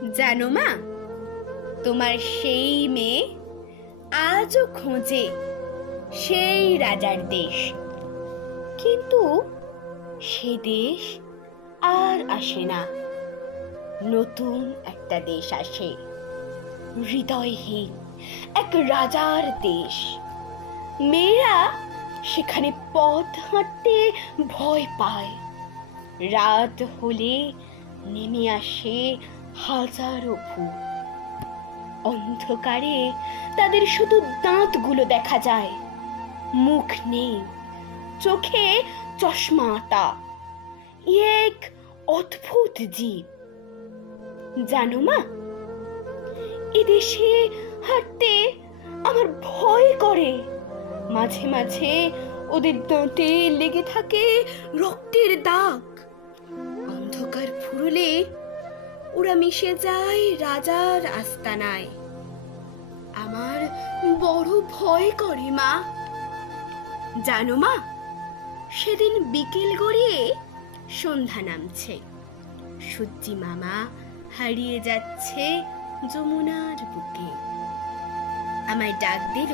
জানো মা, তোমার সেই মেয়ে আজও খোঁজে সেই রাজার দেশ, কিন্তু সে দেশ আর আসে না। নতুন একটা দেশ আসে, হৃদয়হীন এক রাজার দেশ। মেয়েরা সেখানে পথ হাঁটতে ভয় পায়। রাত হলে নেমে আসে হাজারো ভূত। অন্ধকারে তাদের শুধু দাঁতগুলো দেখা যায়, মুখ নেই, চোখে চশমা আঁটা। এক অদ্ভুত জীব। জানো মা, এদেশে হাঁটতে আমার ভয় করে। মাঝে মাঝে ওদের দাঁতে লেগে থাকে রক্তের দাগ। অন্ধকার ফুরলে ওরা মিশে যায় রাজার আস্তানায়। আমার বড় ভয় করে মা। জানো মা, সেদিন বিকেল গড়িয়ে সন্ধ্যা নামছে। সূর্যি মামা হারিয়ে যাচ্ছে যমুনার বুকে। আমায় ডাক দিল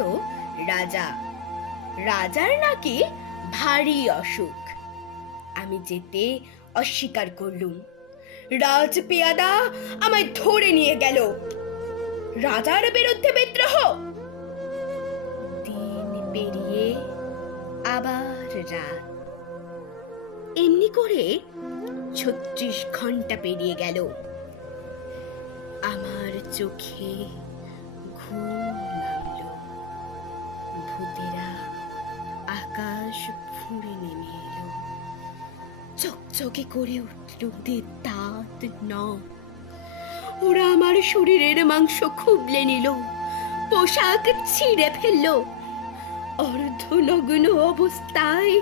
রাজা। রাজার নাকি ভারী অসুখ। আমি যেতে অস্বীকার করলুম। রাজ পেয়াদা আমায় ধরে নিয়ে গেল। রাজার বিরুদ্ধে বিদ্রোহ। দিন পেরিয়ে আবার রাত। এমনি করে ৩৬ ঘন্টা পেরিয়ে গেল। আমার চোখে ঘুম নামলো। ভূতেরা আকাশ ফুঁড়ে নেমে এলো। চকচকে করে উঠল ওদের দাঁত নখ। ওরা আমার শরীরের মাংস খুবলে নিল, পোশাক ছিঁড়ে ফেললো। অর্ধনগ্ন অবস্থায়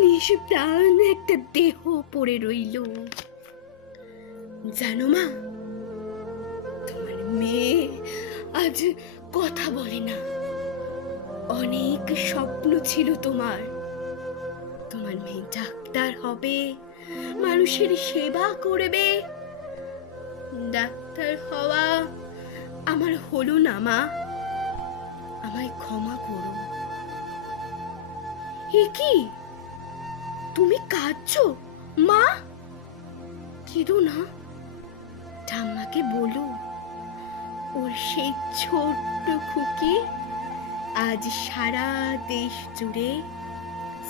নিষ্প্রাণ একটা দেহ পড়ে রইল। জানো মা, তোমার মেয়ে আজ কথা বলে না। অনেক স্বপ্ন ছিল তোমার। তোমার মেয়ে ডাক্তার হবে, মানুষের সেবা করবে। ডাক্তার হওয়া আমার হলো না মা, আমায় ক্ষমা করো। এ কি, তুমি কাঁদছো মা? কেঁদো না, ঠাম্মাকে বলো ওর সেই ছোট্ট খুকি আজ সারা দেশ জুড়ে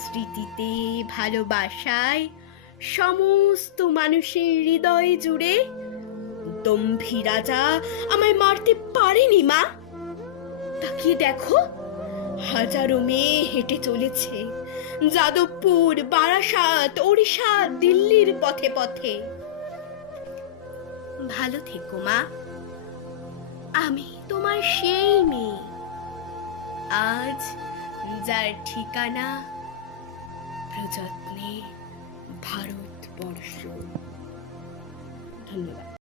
স্মৃতিতে, ভালোবাসায়, সমস্ত মানুষের হৃদয় জুড়ে দম্ভী রাজা আমায় মারতে পারেনি মা। তাকিয়ে দেখো, হাজারো মেয়ে হেঁটে চলেছে যাদবপুর, বারাসাত, ওড়িশা, দিল্লির পথে পথে। ভালো থেকো মা, আমি তোমার সেই মেয়ে, আজ যার ঠিকানা প্রযত্নে ভারতবর্ষ। ধন্যবাদ।